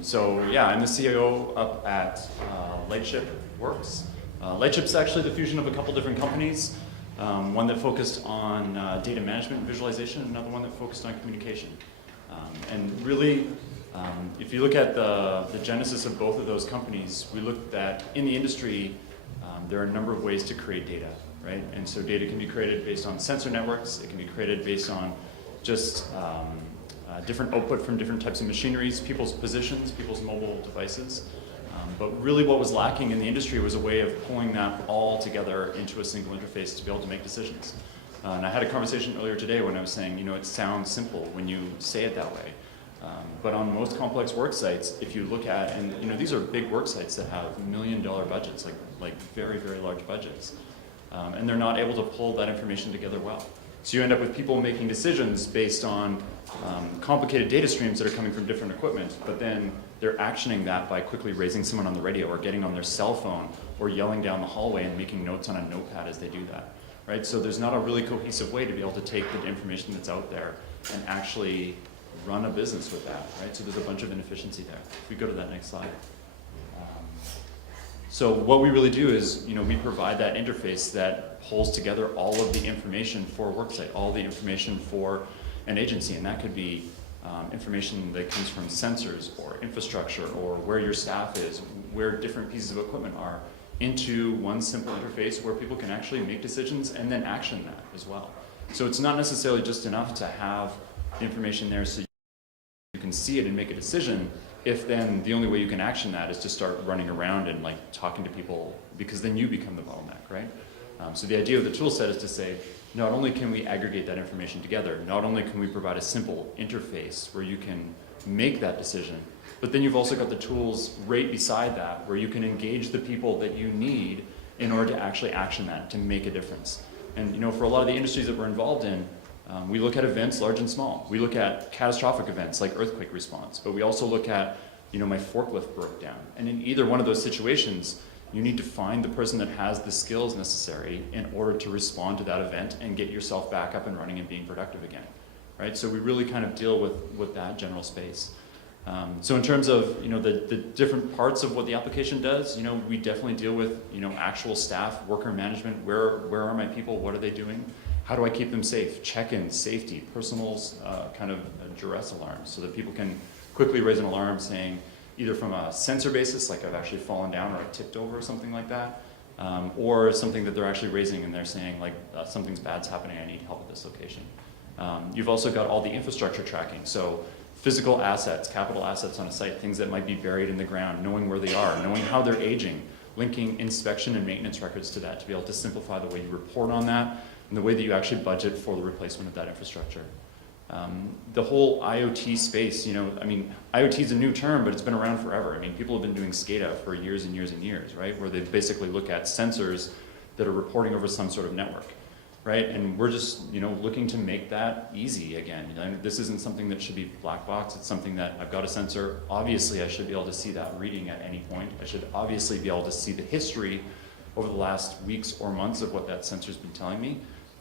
So yeah, I'm the CIO up at Lightship Works. Lightship's actually the fusion of a couple different companies. One that focused on data management and visualization, another one that focused on communication. And really, if you look at the genesis of both of those companies, we looked at, in the industry, there are a number of ways to create data, right? And so data can be created based on sensor networks, it can be created based on just different output from different types of machineries, people's positions, people's mobile devices. But really what was lacking in the industry was a way of pulling that all together into a single interface to be able to make decisions. And I had a conversation earlier today when I was saying, it sounds simple when you say it that way. But on most complex work sites, if you look at, and these are big work sites that have $1 million budgets, like very, very large budgets. And they're not able to pull that information together well. So you end up with people making decisions based on complicated data streams that are coming from different equipment, but then they're actioning that by quickly raising someone on the radio or getting on their cell phone or yelling down the hallway and making notes on a notepad as they do that, right? So there's not a really cohesive way to be able to take the information that's out there and actually run a business with that, right? So there's a bunch of inefficiency there. If we go to that next slide. So what we really do is, we provide that interface that pulls together all of the information for a worksite, all the information for an agency, and that could be information that comes from sensors or infrastructure or where your staff is, where different pieces of equipment are, into one simple interface where people can actually make decisions and then action that as well. So it's not necessarily just enough to have the information there so you can see it and make a decision, if then the only way you can action that is to start running around and talking to people, because then you become the bottleneck, right? So the idea of the tool set is to say, not only can we aggregate that information together, not only can we provide a simple interface where you can make that decision, but then you've also got the tools right beside that where you can engage the people that you need in order to actually action that, to make a difference. And for a lot of the industries that we're involved in, we look at events large and small. We look at catastrophic events like earthquake response, but we also look at, my forklift broke down. And in either one of those situations, you need to find the person that has the skills necessary in order to respond to that event and get yourself back up and running and being productive again, right? So we really kind of deal with that general space. So in terms of, the different parts of what the application does, we definitely deal with, actual staff, worker management, where are my people, what are they doing? How do I keep them safe? Check-ins, safety, personals, kind of duress alarms, so that people can quickly raise an alarm saying, either from a sensor basis, like I've actually fallen down or I tipped over or something like that, or something that they're actually raising and they're saying something's bad's happening, I need help at this location. You've also got all the infrastructure tracking, so physical assets, capital assets on a site, things that might be buried in the ground, knowing where they are, knowing how they're aging, linking inspection and maintenance records to that to be able to simplify the way you report on that and the way that you actually budget for the replacement of that infrastructure. The whole IoT space, IoT is a new term, but it's been around forever. People have been doing SCADA for years and years and years, right? Where they basically look at sensors that are reporting over some sort of network, right? And we're just, looking to make that easy again. This isn't something that should be black box. It's something that I've got a sensor. Obviously, I should be able to see that reading at any point. I should obviously be able to see the history over the last weeks or months of what that sensor's been telling me.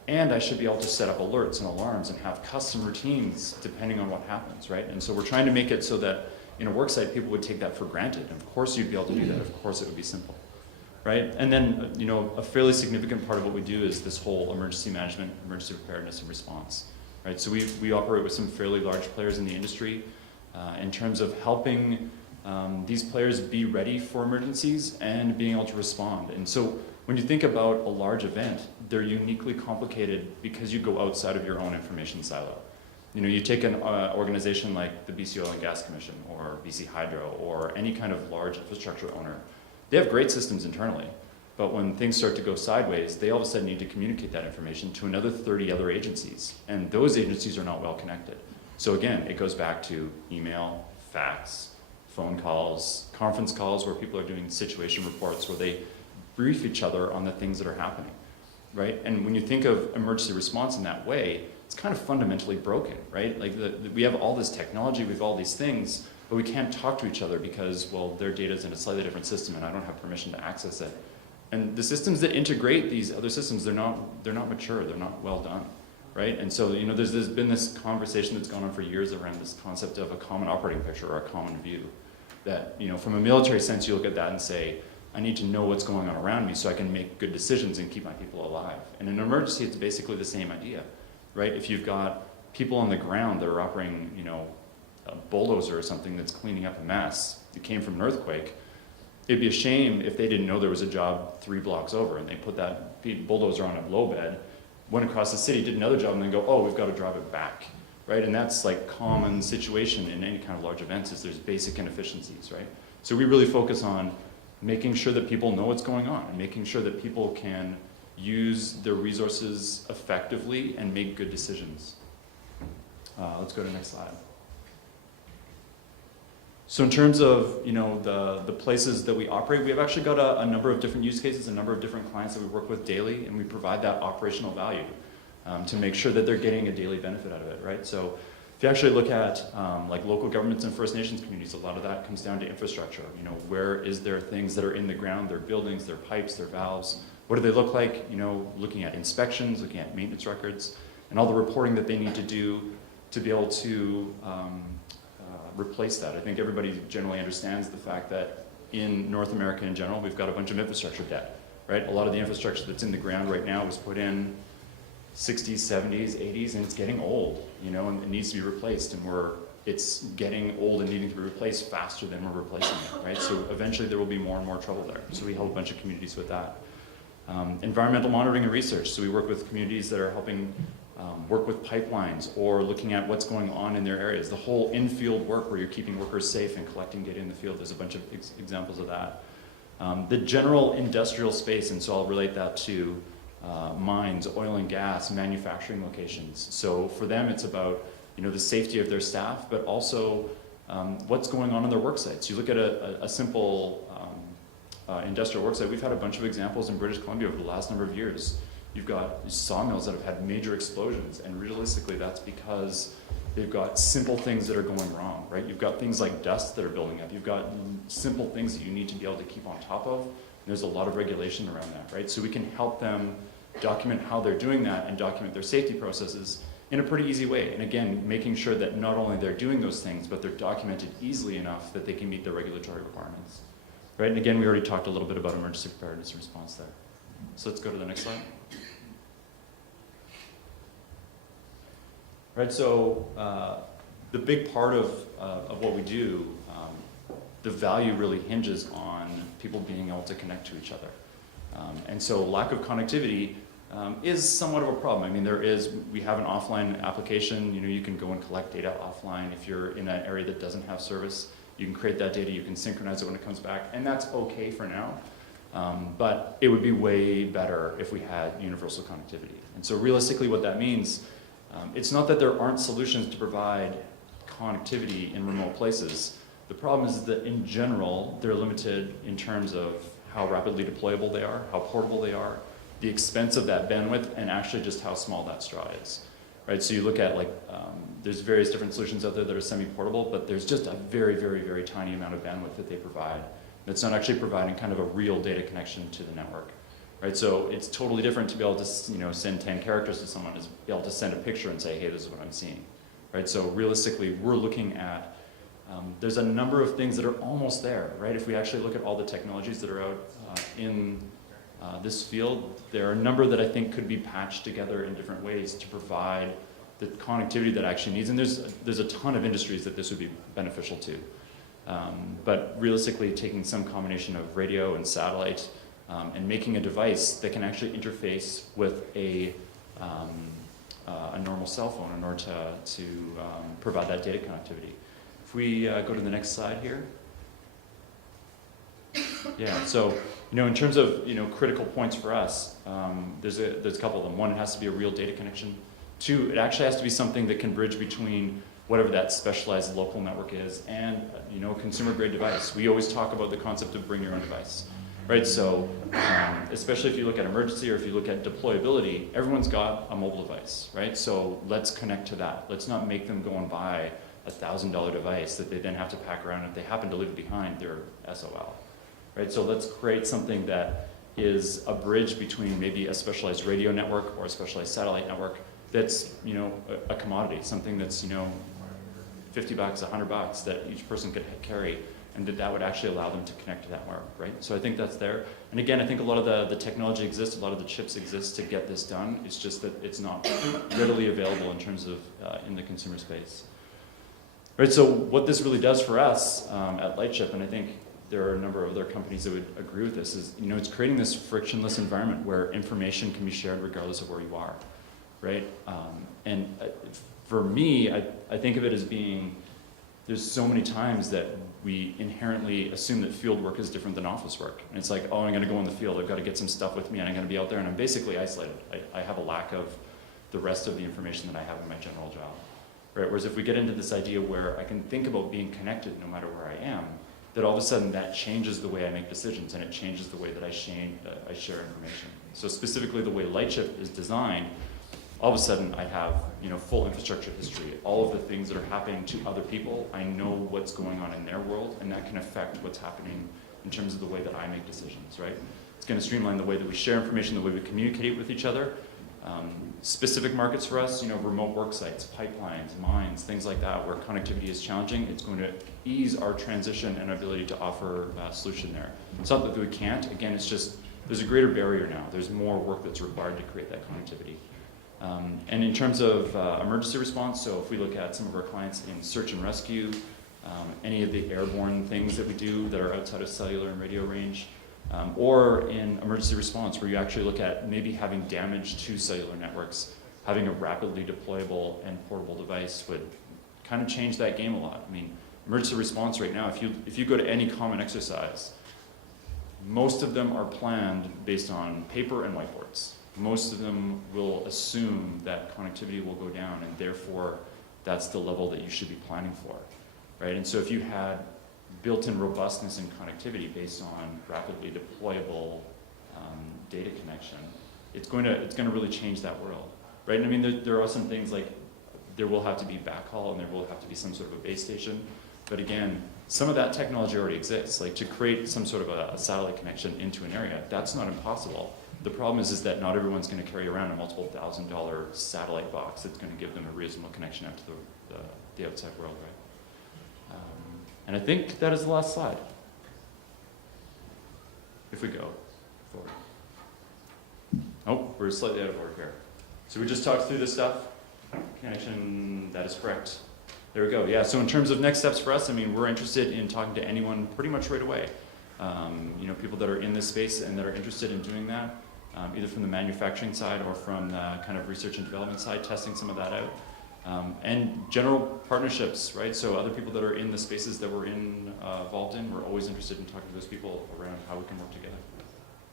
And I should be able to set up alerts and alarms and have custom routines depending on what happens, right? And so we're trying to make it so that in a worksite, people would take that for granted. And of course you'd be able to do that. Of course it would be simple, right? And then, a fairly significant part of what we do is this whole emergency management, emergency preparedness and response, right? So we operate with some fairly large players in the industry in terms of helping these players be ready for emergencies and being able to respond. And so when you think about a large event, they're uniquely complicated because you go outside of your own information silo. You take an organization like the BC Oil and Gas Commission or BC Hydro or any kind of large infrastructure owner. They have great systems internally, but when things start to go sideways, they all of a sudden need to communicate that information to another 30 other agencies, and those agencies are not well connected. So again, it goes back to email, fax, phone calls, conference calls where people are doing situation reports where they brief each other on the things that are happening, right? And when you think of emergency response in that way, it's kind of fundamentally broken, right? We have all this technology, we have all these things, but we can't talk to each other because, well, their data is in a slightly different system and I don't have permission to access it. And the systems that integrate these other systems, they're not mature, they're not well done, right? And so, there's been this conversation that's gone on for years around this concept of a common operating picture or a common view, That, from a military sense, you look at that and say, I need to know what's going on around me so I can make good decisions and keep my people alive. And in an emergency, it's basically the same idea, right? If you've got people on the ground that are operating, a bulldozer or something that's cleaning up a mess, it came from an earthquake, it'd be a shame if they didn't know there was a job 3 blocks over and they put that bulldozer on a low bed, went across the city, did another job, and then go, oh, we've got to drive it back, right? And that's like common situation in any kind of large events is there's basic inefficiencies, right? So we really focus on making sure that people know what's going on and making sure that people can use their resources effectively and make good decisions. Let's go to the next slide. So in terms of the places that we operate, we have actually got a number of different use cases, a number of different clients that we work with daily, and we provide that operational value to make sure that they're getting a daily benefit out of it, right? So if you actually look at like local governments and First Nations communities, a lot of that comes down to infrastructure. Where is there things that are in the ground, their buildings, their pipes, their valves? What do they look like? Looking at inspections, looking at maintenance records, and all the reporting that they need to do to be able to replace that. I think everybody generally understands the fact that in North America in general, we've got a bunch of infrastructure debt, right? A lot of the infrastructure that's in the ground right now was put in 60s, 70s, 80s, and it's getting old, and it needs to be replaced, and it's getting old and needing to be replaced faster than we're replacing it, right? So eventually there will be more and more trouble there. So we help a bunch of communities with that. Environmental monitoring and research. So we work with communities that are helping work with pipelines or looking at what's going on in their areas. The whole in-field work where you're keeping workers safe and collecting data in the field, there's a bunch of examples of that. The general industrial space, and so I'll relate that to mines, oil and gas, manufacturing locations. So for them, it's about the safety of their staff, but also what's going on their work sites. You look at a simple industrial work site. We've had a bunch of examples in British Columbia over the last number of years. You've got sawmills that have had major explosions, and realistically, that's because they've got simple things that are going wrong, right? You've got things like dust that are building up. You've got simple things that you need to be able to keep on top of. And there's a lot of regulation around that, right? So we can help them document how they're doing that and document their safety processes in a pretty easy way. And again, making sure that not only they're doing those things, but they're documented easily enough that they can meet the regulatory requirements, right? And again, we already talked a little bit about emergency preparedness and response there. So let's go to the next slide. Right, so the big part of what we do, the value really hinges on people being able to connect to each other. And so lack of connectivity is somewhat of a problem. I mean, we have an offline application, you can go and collect data offline. If you're in an area that doesn't have service, you can create that data, you can synchronize it when it comes back, and that's okay for now. But it would be way better if we had universal connectivity. And so realistically what that means, it's not that there aren't solutions to provide connectivity in remote places. The problem is that in general, they're limited in terms of how rapidly deployable they are, how portable they are, the expense of that bandwidth, and actually just how small that straw is. Right? So you look at there's various different solutions out there that are semi-portable, but there's just a very, very, very tiny amount of bandwidth that they provide. That's not actually providing kind of a real data connection to the network. Right, so it's totally different to be able to send 10 characters to someone as be able to send a picture and say, hey, this is what I'm seeing. Right, so realistically, we're looking at, there's a number of things that are almost there. Right, if we actually look at all the technologies that are out in this field, there are a number that I think could be patched together in different ways to provide the connectivity that actually needs. And there's a ton of industries that this would be beneficial to. But realistically, taking some combination of radio and satellite, and making a device that can actually interface with a normal cell phone in order to provide that data connectivity. If we go to the next slide here. Yeah, so in terms of critical points for us, there's a couple of them. One, it has to be a real data connection. Two, it actually has to be something that can bridge between whatever that specialized local network is and a consumer grade device. We always talk about the concept of bring your own device. Right, so especially if you look at emergency or if you look at deployability, everyone's got a mobile device, right? So let's connect to that. Let's not make them go and buy a $1,000 device that they then have to pack around. If they happen to leave it behind, they're SOL, right? So let's create something that is a bridge between maybe a specialized radio network or a specialized satellite network that's a commodity, something that's $50, $100 that each person could carry. and that would actually allow them to connect to that more, right? So I think that's there. And again, I think a lot of the technology exists, a lot of the chips exist to get this done. It's just that it's not readily available in terms of in the consumer space. Right, so what this really does for us at Lightship, and I think there are a number of other companies that would agree with this, is it's creating this frictionless environment where information can be shared regardless of where you are, right? And for me, I think of it as being, there's so many times that we inherently assume that field work is different than office work. And it's like, oh, I'm gonna go in the field, I've got to get some stuff with me, and I'm gonna be out there, and I'm basically isolated. I have a lack of the rest of the information that I have in my general job. Right? Whereas if we get into this idea where I can think about being connected no matter where I am, that all of a sudden that changes the way I make decisions, and it changes the way that I share information. So specifically the way Lightship is designed, all of a sudden I have full infrastructure history, all of the things that are happening to other people. I know what's going on in their world, and that can affect what's happening in terms of the way that I make decisions, right? It's going to streamline the way that we share information, the way we communicate with each other. Specific markets for us, remote work sites, pipelines, mines, things like that, where connectivity is challenging. It's going to ease our transition and ability to offer a solution there. It's not that we can't. Again, it's just there's a greater barrier now. There's more work that's required to create that connectivity. And in terms of emergency response, so if we look at some of our clients in search and rescue, any of the airborne things that we do that are outside of cellular and radio range, or in emergency response, where you actually look at maybe having damage to cellular networks, having a rapidly deployable and portable device would kind of change that game a lot. I mean, emergency response right now, if you go to any common exercise, most of them are planned based on paper and whiteboards. Most of them will assume that connectivity will go down, and therefore that's the level that you should be planning for, right? And so if you had built-in robustness and connectivity based on rapidly deployable data connection, it's going to really change that world, right? And I mean, there are some things like there will have to be backhaul and there will have to be some sort of a base station, but again, some of that technology already exists. Like to create some sort of a satellite connection into an area, that's not impossible. The problem is that not everyone's going to carry around a multiple $1,000 satellite box that's going to give them a reasonable connection out to the outside world, right? And I think that is the last slide. If we go forward. Oh, we're slightly out of order here. So we just talked through this stuff. Connection, that is correct. There we go. Yeah, so in terms of next steps for us, I mean, we're interested in talking to anyone pretty much right away. People that are in this space and that are interested in doing that, either from the manufacturing side or from the kind of research and development side, testing some of that out. And general partnerships, right? So other people that are in the spaces that we're involved in, we're always interested in talking to those people around how we can work together.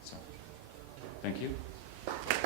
So, thank you.